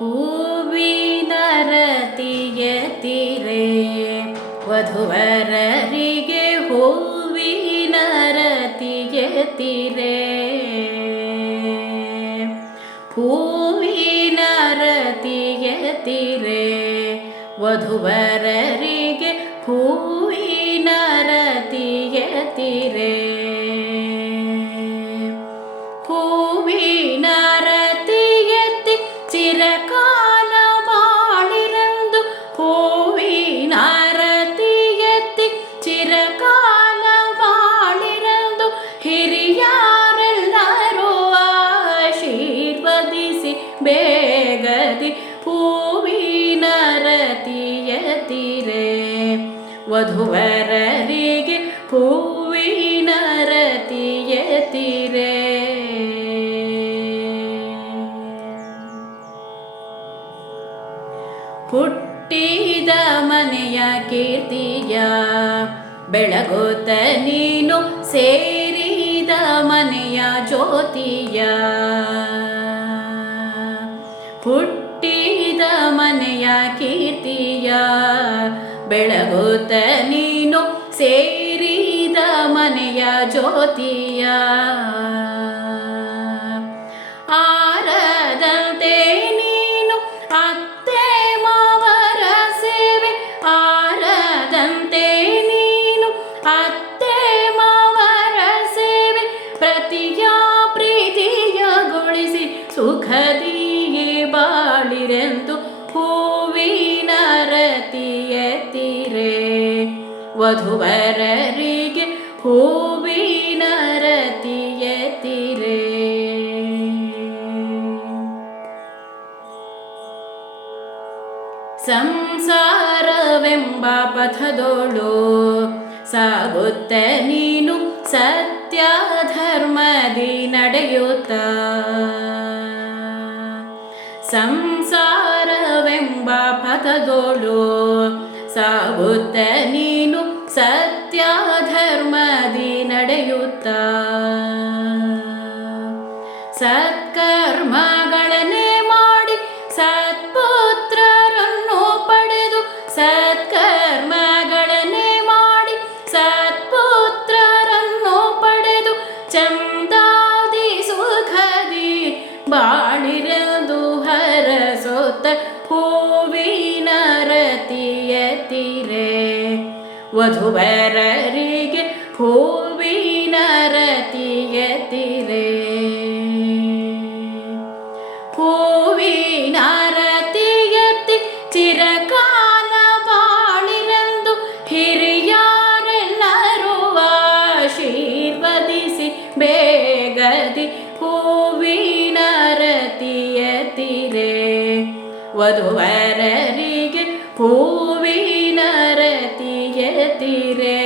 ಹೂವಿನ ರತಿಯತಿರೆ ವಧುವರರಿಗೆ ಹೂವಿನ ರತಿಯತಿರೆ ಹೂವಿನ ರತಿಯತಿರೆ ವಧುವರರಿಗೆ ಹೂವಿನ ರತಿಯತಿರೆ ಹೂವಿನ ರತಿಯತಿ ಚಿರಕಾಲ ಬಾಳಿರಂದು ಹೂವಿನ ರತಿಯತಿ ಚಿರಕಾಲ ಬಾಳಿರಂದು ಹಿರಿಯರೆಲ್ಲರೂ ಆಶೀರ್ವದಿಸಿ ಬೇಗದಿ ಹೂವಿನ ರತಿಯತಿರೆ ವಧುವರರಿಗೆ ಹೂವಿನ ರತಿಯತಿರೆ ಹುಟ್ಟಿದ ಮನೆಯ ಕೀರ್ತಿಯ ಬೆಳಗುತ್ತ ನೀನು ಸೇರಿದ ಮನೆಯ ಜ್ಯೋತಿಯ ಹುಟ್ಟಿದ ಮನೆಯ ಕೀರ್ತಿಯ ಬೆಳಗುತ್ತ ನೀನು ಸೇರಿದ ಮನೆಯ ಜ್ಯೋತಿಯ ಆರದಂತೆ ನೀನು ಅತ್ತೆ ಮಾವರ ಸೇವೆ ಆರದಂತೆ ನೀನು ಅತ್ತೆ ಮಾವರ ಸೇವೆ ಪ್ರತಿಯ ಪ್ರೀತಿಯಗೊಳಿಸಿ ಸುಖದಿಯೇ ಬಾಳಿರೆಂದು ಹೂವಿನ ರತಿಯತಿರೆ ವಧುವರರಿಗೆ ಹೂವಿನ ರತಿಯತಿರೆ ಸಂಸಾರವೆಂಬ ಪಥದೋಳು ಸಾಗುತ್ತ ನೀನು ಸತ್ಯ ಧರ್ಮದಿ ನಡೆಯುತ್ತ ಸಂಸಾರವೆಂಬ ಪಥದೋಳು ಸಾಗುತ್ತ ನೀನು ಸತ್ಯ ಧರ್ಮದಿ ನಡೆಯುತ್ತ ಸತ್ಕರ್ಮಗಳನ್ನೇ ಮಾಡಿ ಸತ್ಪುತ್ರರನ್ನು ಪಡೆದು ಸತ್ಕರ್ಮಗಳನ್ನೇ ಮಾಡಿ ಸತ್ಪುತ್ರರನ್ನು ಪಡೆದು ಚಂದಾದಿ ಸುಖದಿ ಬಾಳಿರೆಂದು ಹರಸೋತ ಹೂವಿನ ರತಿಯತಿರೆ ವಧುವರರಿಗೆ ಹೂವಿನ ರತಿಯತಿರೆ ಹೂವಿನ ರತಿಯತಿ ಚಿರಕಾಲ ಬಾಳಿರೆಂದು ಹಿರಿಯರೆಲ್ಲರೂ ಆಶೀರ್ವದಿಸಿ ಬೇಗದಿ ಹೂವಿನ ರತಿಯತಿರೆ ವಧುವರರಿಗೆ ಹೂವಿನ ರತಿಯತಿರೆ